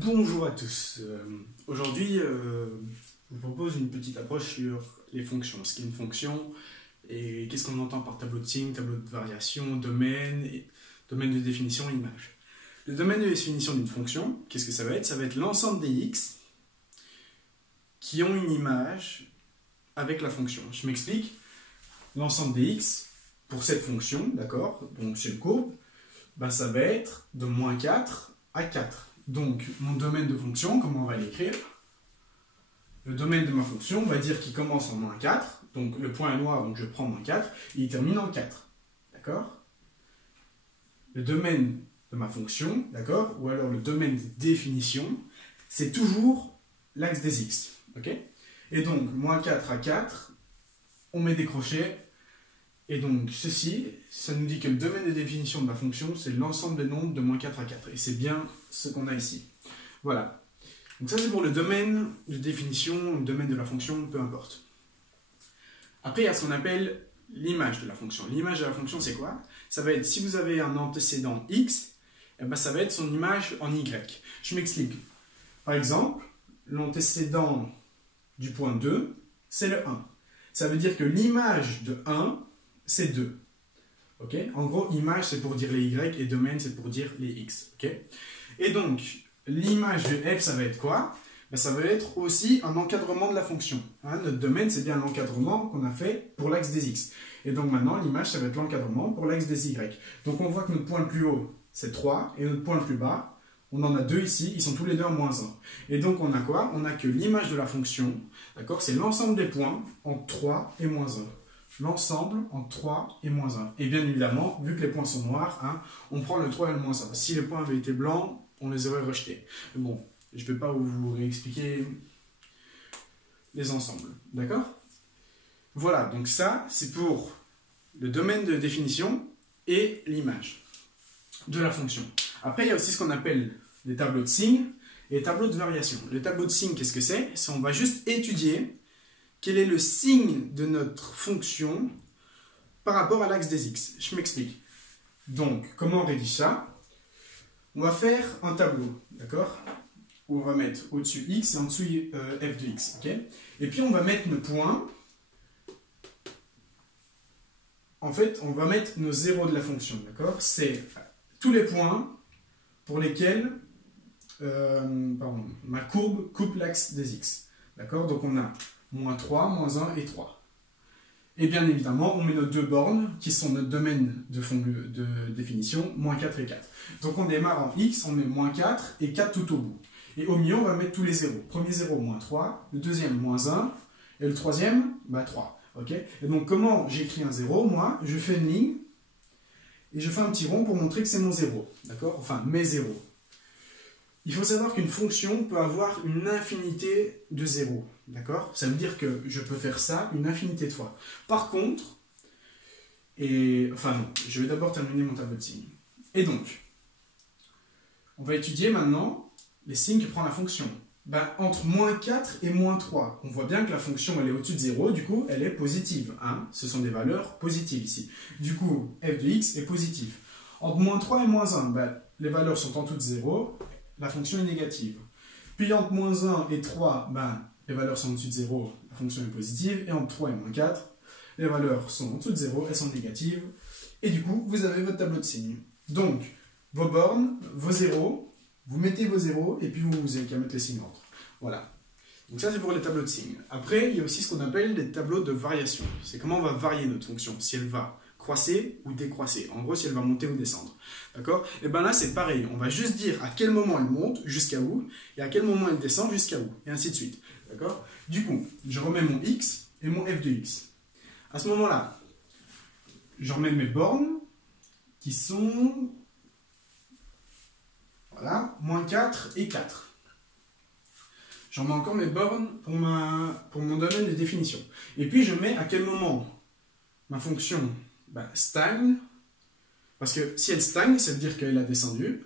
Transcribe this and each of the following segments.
Bonjour à tous. Aujourd'hui, je vous propose une petite approche sur les fonctions. Ce qu'est une fonction et qu'est-ce qu'on entend par tableau de signes, tableau de variation, domaine, et domaine de définition, image. Le domaine de définition d'une fonction, qu'est-ce que ça va être? Ça va être l'ensemble des x qui ont une image avec la fonction. Je m'explique. L'ensemble des x pour cette fonction, d'accord? Donc c'est une courbe, ben, ça va être de moins 4 à 4. Donc, mon domaine de fonction, comment on va l'écrire? Le domaine de ma fonction, on va dire qu'il commence en moins 4. Donc, le point est noir, donc je prends moins 4. Et il termine en 4. D'accord? Le domaine de ma fonction, d'accord? Ou alors le domaine de définition, c'est toujours l'axe des x. Ok? Et donc, moins 4 à 4, on met des crochets. Et donc, ceci, ça nous dit que le domaine de définition de ma fonction, c'est l'ensemble des nombres de moins 4 à 4. Et c'est bien ce qu'on a ici. Voilà. Donc ça, c'est pour le domaine de définition, le domaine de la fonction, peu importe. Après, il y a ce qu'on appelle l'image de la fonction. L'image de la fonction, c'est quoi? Ça va être, si vous avez un antécédent x, eh ben, ça va être son image en y. Je m'explique. Par exemple, l'antécédent du point 2, c'est le 1. Ça veut dire que l'image de 1, c'est 2. Okay? En gros, image, c'est pour dire les y, et domaine, c'est pour dire les x. Okay? Et donc, l'image de f, ça va être quoi? Ben, ça va être aussi un encadrement de la fonction. Hein? Notre domaine, c'est bien l'encadrement qu'on a fait pour l'axe des x. Et donc maintenant, l'image, ça va être l'encadrement pour l'axe des y. Donc on voit que notre point le plus haut, c'est 3, et notre point le plus bas, on en a 2 ici, ils sont tous les deux à moins 1. Et donc on a quoi? On a que l'image de la fonction, d'accord? C'est l'ensemble des points entre 3 et moins 1. L'ensemble entre 3 et moins 1. Et bien évidemment, vu que les points sont noirs, hein, on prend le 3 et le moins 1. Si les points avaient été blancs, on les aurait rejetés. Mais bon, je ne vais pas vous réexpliquer les ensembles. D'accord? Voilà, donc ça, c'est pour le domaine de définition et l'image de la fonction. Après, il y a aussi ce qu'on appelle les tableaux de signes et les tableaux de variation. Les tableaux de signes, qu'est-ce que c'est? On va juste étudier quel est le signe de notre fonction par rapport à l'axe des x. Je m'explique. Donc, comment on rédige ça? On va faire un tableau, d'accord? Où on va mettre au-dessus x et en dessous f de x. Okay? Et puis, on va mettre nos points. En fait, on va mettre nos zéros de la fonction, d'accord? C'est tous les points pour lesquels ma courbe coupe l'axe des x. D'accord? Donc, on a moins 3, moins 1 et 3. Et bien évidemment, on met nos deux bornes, qui sont notre domaine de définition, moins 4 et 4. Donc on démarre en x, on met moins 4 et 4 tout au bout. Et au milieu, on va mettre tous les zéros. Premier zéro, moins 3, le deuxième, moins 1, et le troisième, bah 3. Okay? Et donc comment j'écris un zéro? Moi, je fais une ligne, et je fais un petit rond pour montrer que c'est mon zéro. D'accord? Enfin, mes zéros. Il faut savoir qu'une fonction peut avoir une infinité de zéros. D'accord? Ça veut dire que je peux faire ça une infinité de fois. Par contre, je vais d'abord terminer mon tableau de signes. Et donc, on va étudier maintenant les signes que prend la fonction. Ben, entre moins 4 et moins 3, on voit bien que la fonction elle est au-dessus de 0, du coup elle est positive. Hein? Ce sont des valeurs positives ici. Du coup, f de x est positif. Entre moins 3 et moins 1, ben, les valeurs sont en dessous de 0, la fonction est négative. Puis entre moins 1 et 3, ben, les valeurs sont au-dessus de 0, la fonction est positive. Et entre 3 et moins 4, les valeurs sont en dessous de 0, elles sont négatives. Et du coup, vous avez votre tableau de signes. Donc, vos bornes, vos zéros, vous mettez vos zéros, et puis vous n'avez qu'à mettre les signes entre. Voilà. Donc ça, c'est pour les tableaux de signes. Après, il y a aussi ce qu'on appelle les tableaux de variation. C'est comment on va varier notre fonction, si elle va croisser ou décroisser. En gros, si elle va monter ou descendre. D'accord? Et bien là, c'est pareil. On va juste dire à quel moment elle monte, jusqu'à où, et à quel moment elle descend, jusqu'à où, et ainsi de suite. D'accord? Du coup, je remets mon x et mon f de x. À ce moment-là, je remets mes bornes qui sont... Voilà, moins 4 et 4. J'en mets encore mes bornes pour mon domaine de définition. Et puis, je mets à quel moment ma fonction stagne. Parce que si elle stagne, ça veut dire qu'elle a descendu.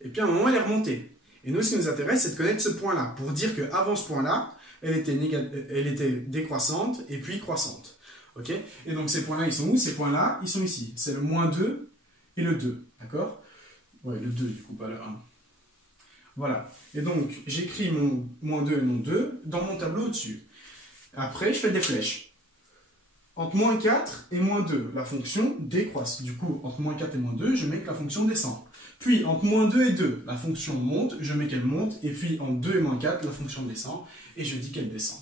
Et puis, à un moment, elle est remontée. Et nous, ce qui nous intéresse, c'est de connaître ce point-là. Pour dire qu'avant ce point-là, elle était décroissante et puis croissante. Okay? Et donc, ces points-là, ils sont où? Ces points-là, ils sont ici. C'est le moins 2 et le 2. D'accord? Ouais, le 2, du coup, pas le 1. Voilà. Et donc, j'écris mon -2 et mon 2 dans mon tableau au-dessus. Après, je fais des flèches. Entre -4 et -2, la fonction décroisse. Du coup, entre -4 et -2, je mets que la fonction descend. Puis, entre -2 et 2, la fonction monte, je mets qu'elle monte. Et puis, entre 2 et -4, la fonction descend. Et je dis qu'elle descend.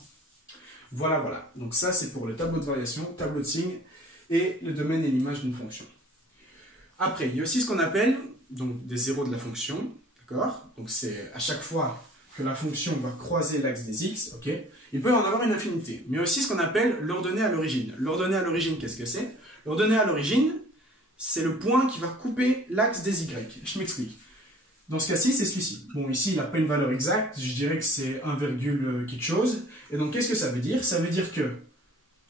Voilà, voilà. Donc ça, c'est pour le tableau de variation, tableau de signe, et le domaine et l'image d'une fonction. Après, il y a aussi ce qu'on appelle donc, des zéros de la fonction. D'accord? Donc c'est à chaque fois que la fonction va croiser l'axe des x, ok? Il peut y en avoir une infinité. Mais aussi ce qu'on appelle l'ordonnée à l'origine. L'ordonnée à l'origine, qu'est-ce que c'est? L'ordonnée à l'origine, c'est le point qui va couper l'axe des y. Je m'explique. Dans ce cas-ci, c'est celui-ci. Bon, ici, il n'a pas une valeur exacte. Je dirais que c'est 1, quelque chose. Et donc, qu'est-ce que ça veut dire? Ça veut dire que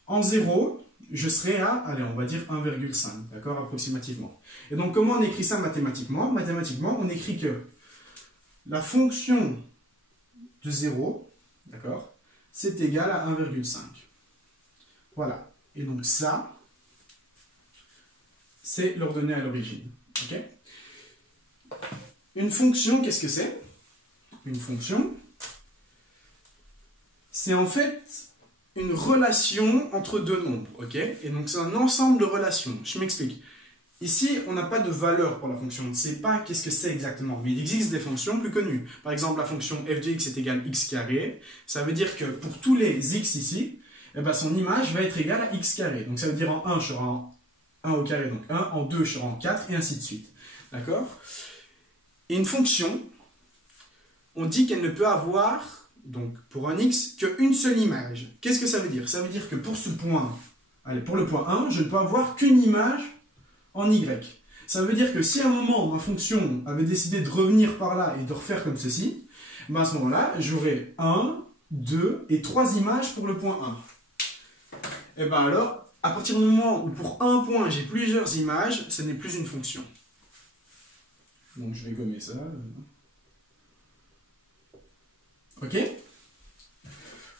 en 0, je serai à, allez, on va dire 1,5, d'accord, approximativement. Et donc, comment on écrit ça mathématiquement? Mathématiquement, on écrit que la fonction de 0, d'accord, c'est égal à 1,5. Voilà. Et donc, ça, c'est l'ordonnée à l'origine. Ok? Une fonction, qu'est-ce que c'est? Une fonction, c'est en fait une relation entre deux nombres, ok? Et donc c'est un ensemble de relations. Je m'explique. Ici, on n'a pas de valeur pour la fonction. On ne sait pas qu'est-ce que c'est exactement. Mais il existe des fonctions plus connues. Par exemple, la fonction f de x est égale x carré. Ça veut dire que pour tous les x ici, eh ben, son image va être égale à x carré. Donc ça veut dire en 1, je serai en 1 au carré, donc 1. En 2, je serai en 4, et ainsi de suite. D'accord? Et une fonction, on dit qu'elle ne peut avoir, donc pour un x, qu'une seule image. Qu'est-ce que ça veut dire? Ça veut dire que pour ce point, allez, pour le point 1, je ne peux avoir qu'une image en y. Ça veut dire que si à un moment, ma fonction avait décidé de revenir par là et de refaire comme ceci, ben à ce moment-là, j'aurai 1, 2 et 3 images pour le point 1. Et bien alors, à partir du moment où pour un point, j'ai plusieurs images, ce n'est plus une fonction. Donc je vais gommer ça. Ok?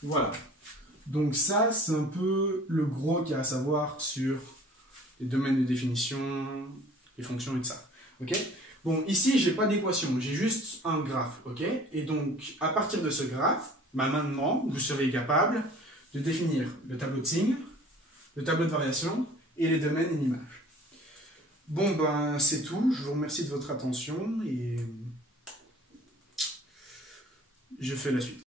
Voilà. Donc ça, c'est un peu le gros qu'il y a à savoir sur les domaines de définition, les fonctions et tout ça. Ok? Bon, ici, je n'ai pas d'équation, j'ai juste un graphe. Ok? Et donc, à partir de ce graphe, bah maintenant, vous serez capable de définir le tableau de signes, le tableau de variation et les domaines et l'image. Bon, ben, c'est tout. Je vous remercie de votre attention et je fais la suite.